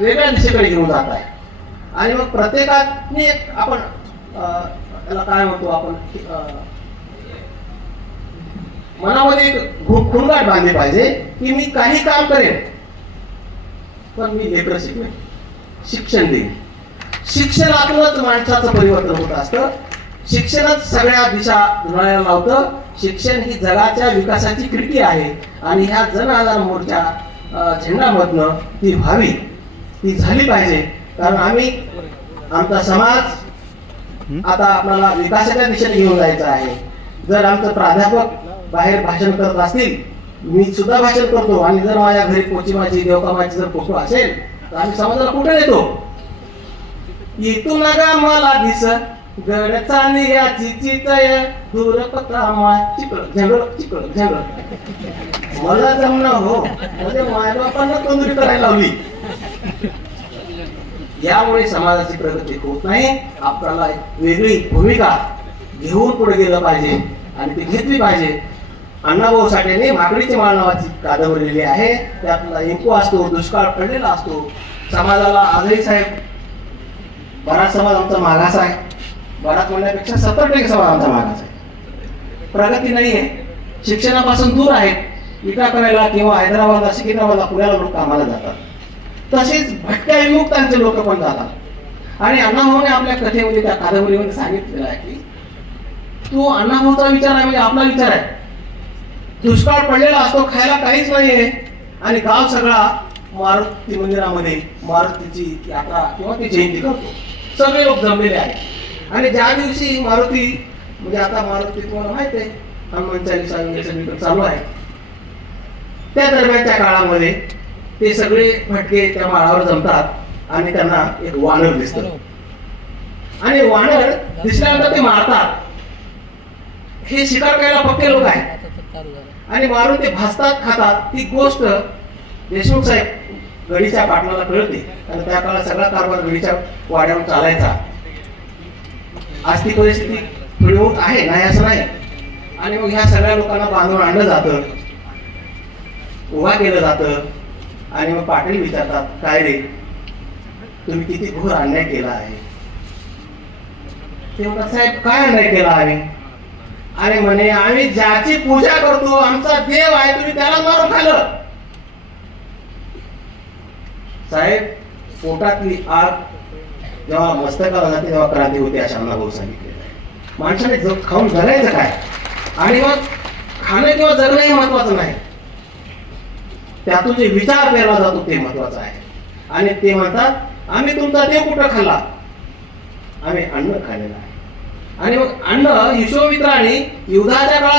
वेगळ्या दिशेकडे घेऊन जात आहे. आणि मग प्रत्येकाने एक आपण त्याला काय म्हणतो आपण मनामध्ये एक खुणगाट बांधली पाहिजे की मी काही काम करेन पण मी लेकर शिकवेन शिक्षण देईन. शिक्षणातूनच माणसाचं परिवर्तन होत असतं. शिक्षणच सगळ्या दिशा धुळायला लावतं. शिक्षण ही जगाच्या विकासाची खिडकी आहे. आणि ह्या जन आधार मोर्चा झेंडामधनं ती व्हावी. ती झाली पाहिजे. कारण आम्ही आमचा समाज आता आपल्याला विकासाच्या दिशेने घेऊन जायचं आहे. जर आमचं प्राध्यापक बाहेर भाषण करत असतील मी सुद्धा भाषण करतो. आणि जर माझ्या घरी पोचीमाची देवकामाची जर फोटो असेल तर आम्ही समाजाला कुठे येतो येतो ना गा मला दिस गड चांदियाची चितय दूर पत्रामा चिकळ झगड चिकळ झगड. मला जमणं हो. म्हणजे माझ्या बापांना तंदुरी करायला लावली. यामुळे समाजाची प्रगती होत नाही. आपल्याला वेगळी भूमिका घेऊन पुढे गेलं पाहिजे आणि ती घेतली पाहिजे. अण्णाभाऊ साठेने मागणीची माळ नावाची कादंबरी लिहिली आहे. त्यातला इंकू असतो दुष्काळ पडलेला असतो. समाजाला आजही साहेब बराच समाज आमचा मागास आहे. बराच म्हणण्यापेक्षा सत्तर टक्के समाज आमचा मागास आहे. प्रगती नाही आहे. शिक्षणापासून दूर आहेत विटा करायला किंवा हैदराबादला सिकिंद्राबादला पुण्याला लोक कामाला जातात. तसेच भटक्या विमुक्तांचे लोक पण जातात आणि अण्णाभाऊने आपल्या कथेमध्ये त्या कादंबरीमध्ये सांगितलेलं आहे की तो अण्णाभाऊचा विचार आहे म्हणजे आपला विचार आहे. दुष्काळ पडलेला असतो खायला काहीच नाहीये. आणि गाव सगळा मारुती मंदिरामध्ये मारुतीची यात्रा किंवा ती जयंती करतो. सगळे लोक जमलेले आहेत. आणि ज्या दिवशी मारुती म्हणजे आता मारुती तुम्हाला माहीत आहे हनुमान चालीसा वगैरे सगळीकडे चालू आहे. त्या दरम्यानच्या काळामध्ये ते सगळे मटके त्या माळावर जमतात आणि त्यांना एक वानर दिसत. आणि वानर दिसल्यानंतर ते मारतात. हे शिकार करायला पक्के लोक आहेत. आणि मारून ते भासतात खातात. ती गोष्ट देशमुख साहेब गडीच्या पाटणाला कळते कारण त्या काळात सगळा कारभार गडीच्या वाड्यावर चालायचा. आज ती परिस्थिती थोडी होत आहे नाही असं नाही. आणि मग ह्या सगळ्या लोकांना बांधून आणलं जातं. उभा केलं जातं. आणि मग पाटील विचारतात काय रे? तुम्ही किती घोर अन्याय केला आहे. ते म्हणतात साहेब काय अन्याय केला आहे? आणि म्हणे आम्ही ज्याची पूजा करतो आमचा देव आहे तुम्ही त्याला मारून खाल्लं. साहेब पोटातली आग जेव्हा मस्तकाला जाते तेव्हा क्रांती होते अशा मला भाऊ सांगितले आहे. माणसाने खाऊन जगायचं काय? आणि मग खाणं किंवा जगणं हे महत्वाचं नाही. त्यातून जे विचार पेरला जातो ते महत्वाचं आहे. आणि ते म्हणतात आम्ही तुमचा देव कुठं खाल्ला? आम्ही अन्न खाल्लेलं आहे. आणि मग अन्न यशोमित्राने युद्धाच्या काळात